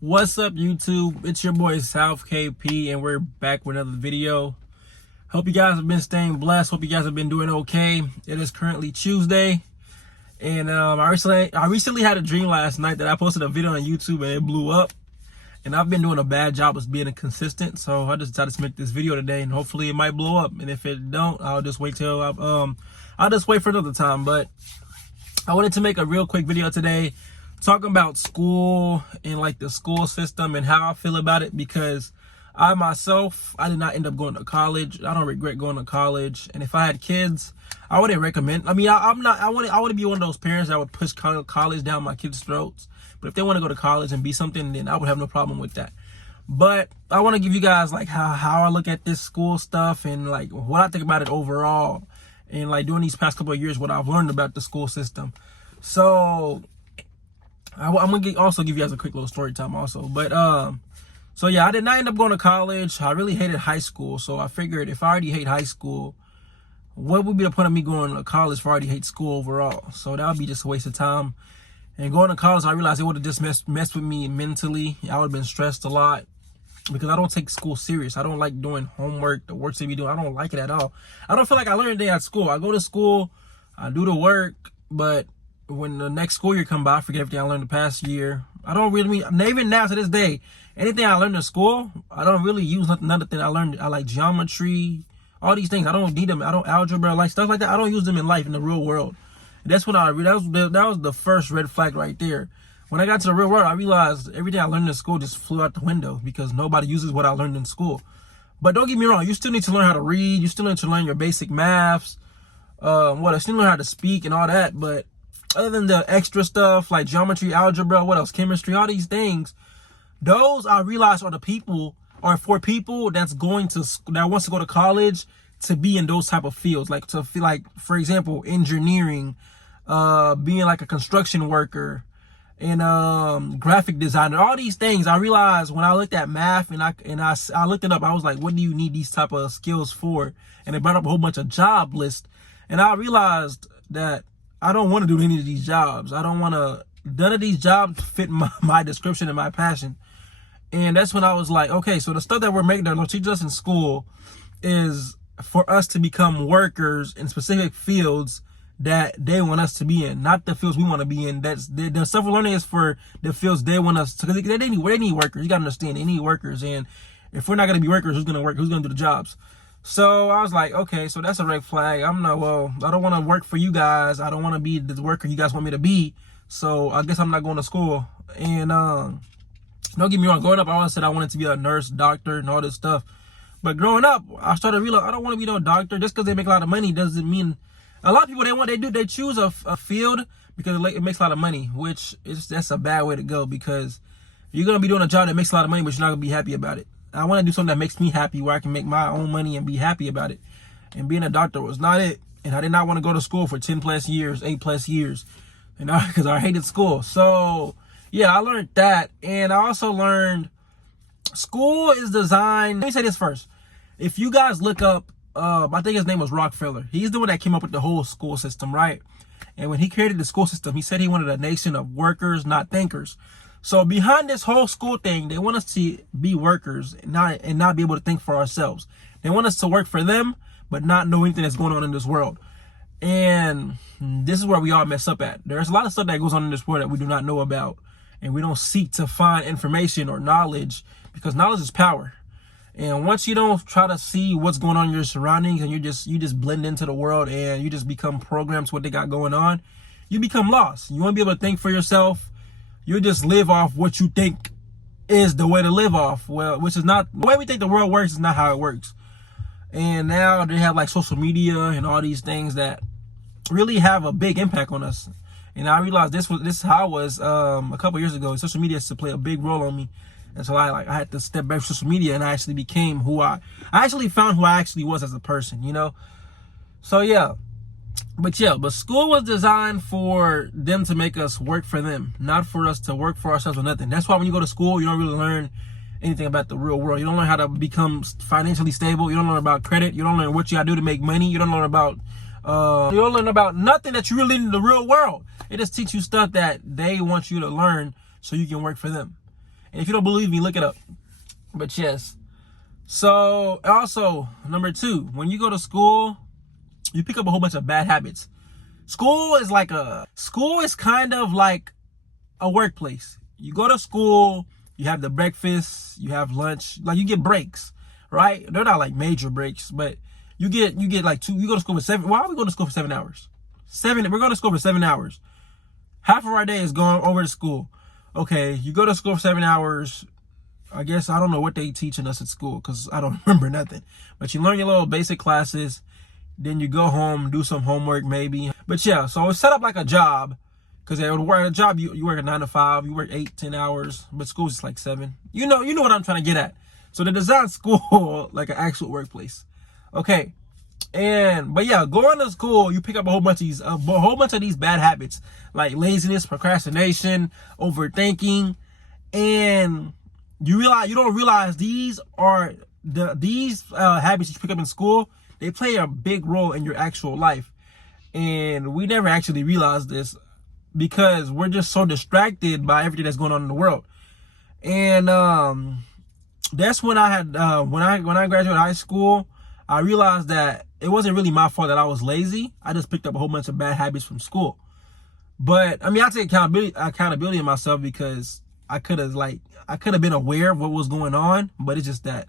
What's up, YouTube? It's your boy South KP, and we're back with another video. Hope you guys have been staying blessed. Hope you guys have been doing okay. It is currently Tuesday, and I recently had a dream last night that I posted a video on YouTube and it blew up. And I've been doing a bad job of being consistent, so I just decided to make this video today, and hopefully it might blow up. And if it don't, I'll just wait till I'll just wait for another time. But I wanted to make a real quick video today, talking about school and like the school system and how I feel about it, because I myself, I did not end up going to college. I don't regret going to college, and if I had kids, I wouldn't recommend. I mean, I want to be one of those parents that would push college down my kids' throats. But if they want to go to college and be something, then I would have no problem with that. But I want to give you guys like how I look at this school stuff and like what I think about it overall, and like during these past couple of years, what I've learned about the school system. So I'm gonna also give you guys a quick little story time also. But so yeah, I did not end up going to college. I really hated high school, so I figured if I already hate high school, what would be the point of me going to college if I already hate school overall? So that would be just a waste of time. And going to college, I realized it would have just messed with me mentally. I would have been stressed a lot because I don't take school serious. I don't like doing homework, the work they be doing. I don't like it at all. I don't feel like I learned anything at school. I go to school, I do the work, but when the next school year come by, I forget everything I learned the past year. I don't really, even now to this day, anything I learned in school, I don't really use none of the thing I learned. I like geometry, all these things. I don't need them. I don't algebra, like stuff like that. I don't use them in life, in the real world. That's when that was the first red flag right there. When I got to the real world, I realized everything I learned in school just flew out the window because nobody uses what I learned in school. But don't get me wrong, you still need to learn how to read. You still need to learn your basic maths. I still learn how to speak and all that. But other than the extra stuff like geometry, algebra, what else, chemistry, all these things, those I realized are for people that wants to go to college to be in those type of fields, like to feel like, for example, engineering, being like a construction worker, and graphic designer, all these things. I realized when I looked at math and I looked it up, I was like, what do you need these type of skills for? And it brought up a whole bunch of job lists, and I realized that I don't want to do any of these jobs. None of these jobs fit my description and my passion. And that's when I was like, okay, so the stuff that they're teaching us in school is for us to become workers in specific fields that they want us to be in, not the fields we want to be in. The stuff we're learning is for the fields they want us to, because they need workers. You got to understand, they need workers. And if we're not going to be workers, who's going to work? Who's going to do the jobs? So I was like, okay, so that's a red flag. I don't want to work for you guys. I don't want to be the worker you guys want me to be. So I guess I'm not going to school. And don't get me wrong, growing up, I always said I wanted to be a nurse, doctor, and all this stuff. But growing up, I started to realize I don't want to be no doctor. Just because they make a lot of money doesn't mean. A lot of people, they choose a field because it makes a lot of money, which that's a bad way to go, because you're gonna be doing a job that makes a lot of money, but you're not gonna be happy about it. I want to do something that makes me happy, where I can make my own money and be happy about it. And being a doctor was not it. And I did not want to go to school for 10 plus years, 8 plus years, and because I hated school. So yeah, I learned that, and I also learned school is designed. Let me say this first. If you guys look up, I think his name was Rockefeller. He's the one that came up with the whole school system, right? And when he created the school system, he said he wanted a nation of workers, not thinkers. So behind this whole school thing, they want us to be workers and not be able to think for ourselves. They want us to work for them, but not know anything that's going on in this world. And this is where we all mess up at. There's a lot of stuff that goes on in this world that we do not know about, and we don't seek to find information or knowledge, because knowledge is power. And once you don't try to see what's going on in your surroundings, and you just blend into the world, and you just become programmed to what they got going on, you become lost. You want to be able to think for yourself. You just live off what you think is the way to live off. Well, which is not the way we think the world works, is not how it works. And now they have like social media and all these things that really have a big impact on us. And I realized this is how I was a couple years ago. Social media used to play a big role on me. And so I had to step back from social media, and I actually became I actually found who I actually was as a person, you know? So yeah. But school was designed for them to make us work for them, not for us to work for ourselves or nothing. That's why when you go to school, you don't really learn anything about the real world. You don't learn how to become financially stable. You don't learn about credit. You don't learn what you gotta do to make money. You don't learn about nothing that you really need in the real world. It just teaches you stuff that they want you to learn so you can work for them. And if you don't believe me, look it up. But yes. So also, number 2, when you go to school, you pick up a whole bunch of bad habits. School is kind of like a workplace. You go to school, you have the breakfast, you have lunch, like you get breaks, right? They're not like major breaks, but you get like 2. You go to school for 7. Why are we going to school for 7 hours? We're going to school for 7 hours. Half of our day is going over to school. Okay, you go to school for 7 hours. I guess I don't know what they teaching us at school because I don't remember nothing. But you learn your little basic classes. Then you go home, do some homework maybe. But yeah, so it's set up like a job. Because at a job, you work a 9 to 5. You work 8, 10 hours. But school's just like 7. You know what I'm trying to get at. So they design school like an actual workplace. Okay. But yeah, going to school, you pick up a whole bunch of these bad habits like laziness, procrastination, overthinking, and you don't realize these habits that you pick up in school. They play a big role in your actual life, and we never actually realize this because we're just so distracted by everything that's going on in the world. And that's when I had when I graduated high school, I realized that it wasn't really my fault that I was lazy. I just picked up a whole bunch of bad habits from school. But I mean, I take accountability in myself because I could have been aware of what was going on, but it's just that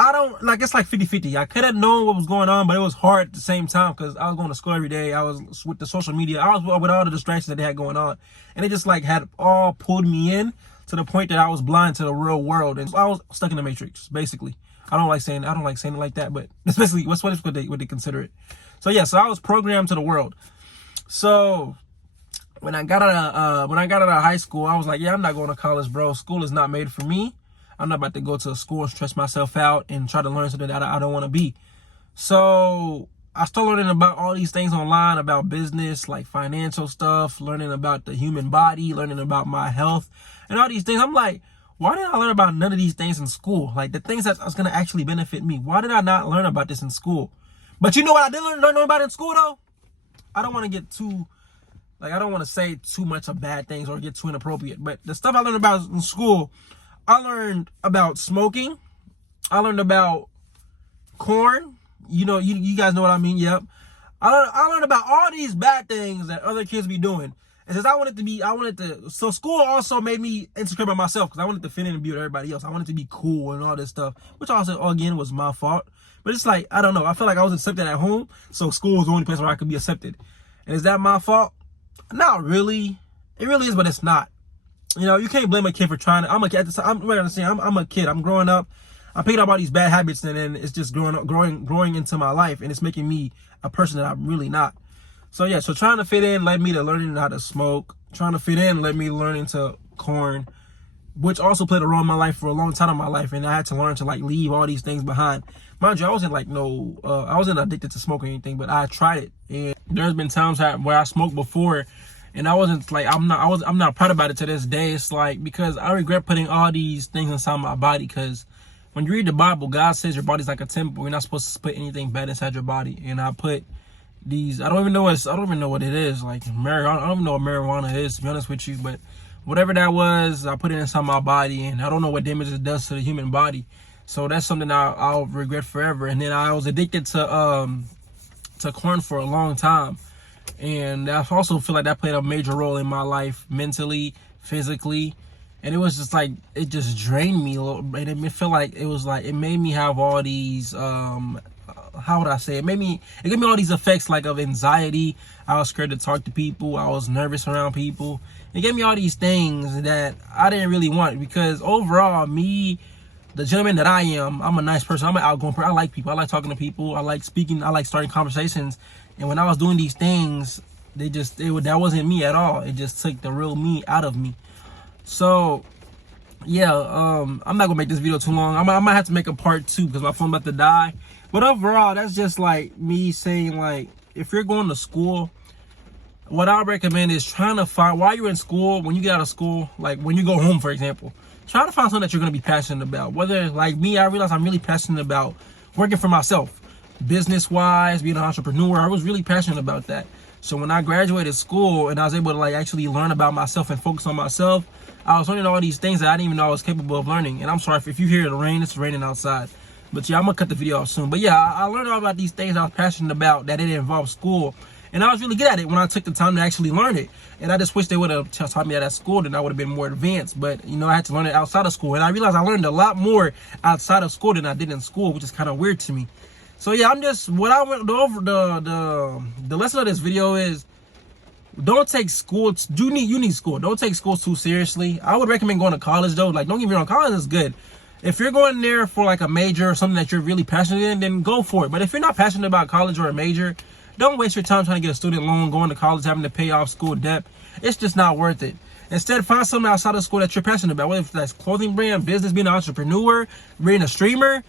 it's like 50-50. I could have known what was going on, but it was hard at the same time because I was going to school every day. I was with the social media. I was with all the distractions that they had going on. And it just like had all pulled me in to the point that I was blind to the real world. And I was stuck in the matrix, basically. I don't like saying it like that, but especially what they consider it. So yeah, so I was programmed to the world. So when I got out of high school, I was like, yeah, I'm not going to college, bro. School is not made for me. I'm not about to go to a school and stress myself out and try to learn something that I don't want to be. So I started learning about all these things online, about business, like financial stuff, learning about the human body, learning about my health, and all these things. I'm like, why did I learn about none of these things in school? Like the things that was going to actually benefit me. Why did I not learn about this in school? But you know what I did learn about in school, though? I don't want to get too... I don't want to say too much of bad things or get too inappropriate. But the stuff I learned about in school, I learned about smoking. I learned about corn. You guys know what I mean. Yep. I learned about all these bad things that other kids be doing. And since so school also made me insecure about myself because I wanted to fit in and be with everybody else. I wanted to be cool and all this stuff, which also, again, was my fault. But it's like, I don't know. I feel like I was accepted at home. So school was the only place where I could be accepted. And is that my fault? Not really. It really is, but it's not. You can't blame a kid for trying to. I'm a kid. I'm a kid. I'm growing up. I'm picking up all these bad habits, and then it's just growing into my life, and it's making me a person that I'm really not. So yeah, so trying to fit in led me to learning how to smoke. Trying to fit in led me to learning to corn, which also played a role in my life for a long time in my life, and I had to learn to leave all these things behind. Mind you, I wasn't I wasn't addicted to smoking or anything, but I tried it, and there's been times where I smoked before, and I wasn't I'm not proud about it to this day. It's because I regret putting all these things inside my body, because when you read the Bible, God says your body's like a temple. You're not supposed to put anything bad inside your body, and I put these. I don't even know what it is. Marijuana. I don't even know what marijuana is, to be honest with you, but whatever that was, I put it inside my body, and I don't know what damage it does to the human body. So that's something I'll regret forever. And then I was addicted to corn for a long time, and I also feel like that played a major role in my life, mentally, physically. And it was just it just drained me a little bit. It felt like it made me have all these how would I say it? It gave me all these effects of anxiety. I was scared to talk to people. I was nervous around people. It gave me all these things that I didn't really want, because overall, me, the gentleman that I am, I'm a nice person. I'm an outgoing person. I like people. I like talking to people. I like speaking. I like starting conversations. And when I was doing these things, that wasn't me at all. It just took the real me out of me. So yeah, I'm not gonna make this video too long. I might have to make a part 2 because my phone's about to die. But overall, that's just me saying, if you're going to school, what I recommend is trying to find, while you're in school, when you get out of school, when you go home, for example, try to find something that you're going to be passionate about. Whether, me, I realized I'm really passionate about working for myself, business-wise, being an entrepreneur. I was really passionate about that. So when I graduated school and I was able to actually learn about myself and focus on myself, I was learning all these things that I didn't even know I was capable of learning. And I'm sorry if you hear the rain, it's raining outside. But yeah, I'm gonna cut the video off soon. But yeah, I learned all about these things I was passionate about that didn't involve school. And I was really good at it when I took the time to actually learn it. And I just wish they would have taught me that at school, then I would have been more advanced. But, you know, I had to learn it outside of school. And I realized I learned a lot more outside of school than I did in school, which is kind of weird to me. So, yeah, I'm just, what I went over, the lesson of this video is, don't take school, you need school. Don't take school too seriously. I would recommend going to college, though. Like, don't get me wrong, college is good. If you're going there for, like, a major or something that you're really passionate in, then go for it. But if you're not passionate about college or a major, don't waste your time trying to get a student loan, going to college, having to pay off school debt. It's just not worth it. Instead, find something outside of school that you're passionate about, whether that's clothing brand, business, being an entrepreneur, being a streamer,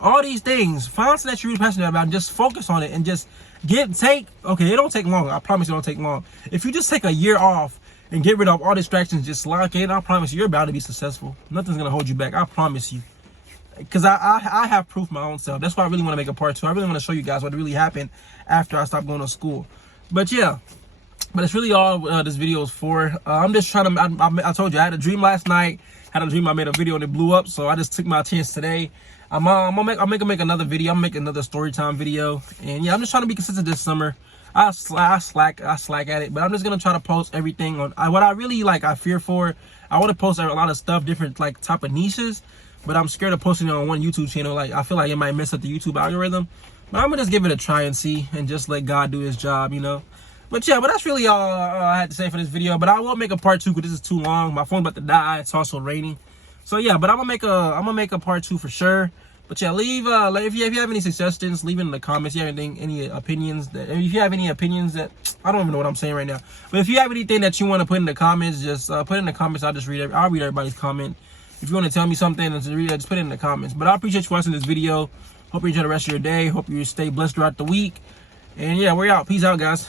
all these things. Find something that you're really passionate about and just focus on it and just okay, it don't take long. I promise you it don't take long. If you just take a year off and get rid of all distractions, just lock in, I promise you, you're about to be successful. Nothing's going to hold you back. I promise you. Because I have proof my own self. That's why I really want to make a part 2. I really want to show you guys what really happened after I stopped going to school. But yeah, but it's really all this video is for. I'm just trying to, I told you, I had a dream last night. Had a dream I made a video and it blew up. So I just took my chance today. I'm gonna make another video. I'm gonna make another story time video. And yeah, I'm just trying to be consistent this summer. I slack at it, but I'm just gonna try to post everything on what I really like. I fear for. I want to post a lot of stuff, different like type of niches. But I'm scared of posting it on one YouTube channel. Like, I feel like it might mess up the YouTube algorithm. But I'm going to just give it a try and see. And just let God do his job, you know. But yeah, but that's really all I had to say for this video. But I will make a part 2 because this is too long. My phone's about to die. It's also raining. So yeah, but I'm gonna make a part 2 for sure. But yeah, leave if you have any suggestions, leave it in the comments. If you have any opinions if you have any opinions that I don't even know what I'm saying right now. But if you have anything that you want to put in the comments, just put it in the comments. I'll read everybody's comment. If you want to tell me something and to read it, just put it in the comments. But I appreciate you watching this video. Hope you enjoy the rest of your day. Hope you stay blessed throughout the week. And yeah, we're out. Peace out, guys.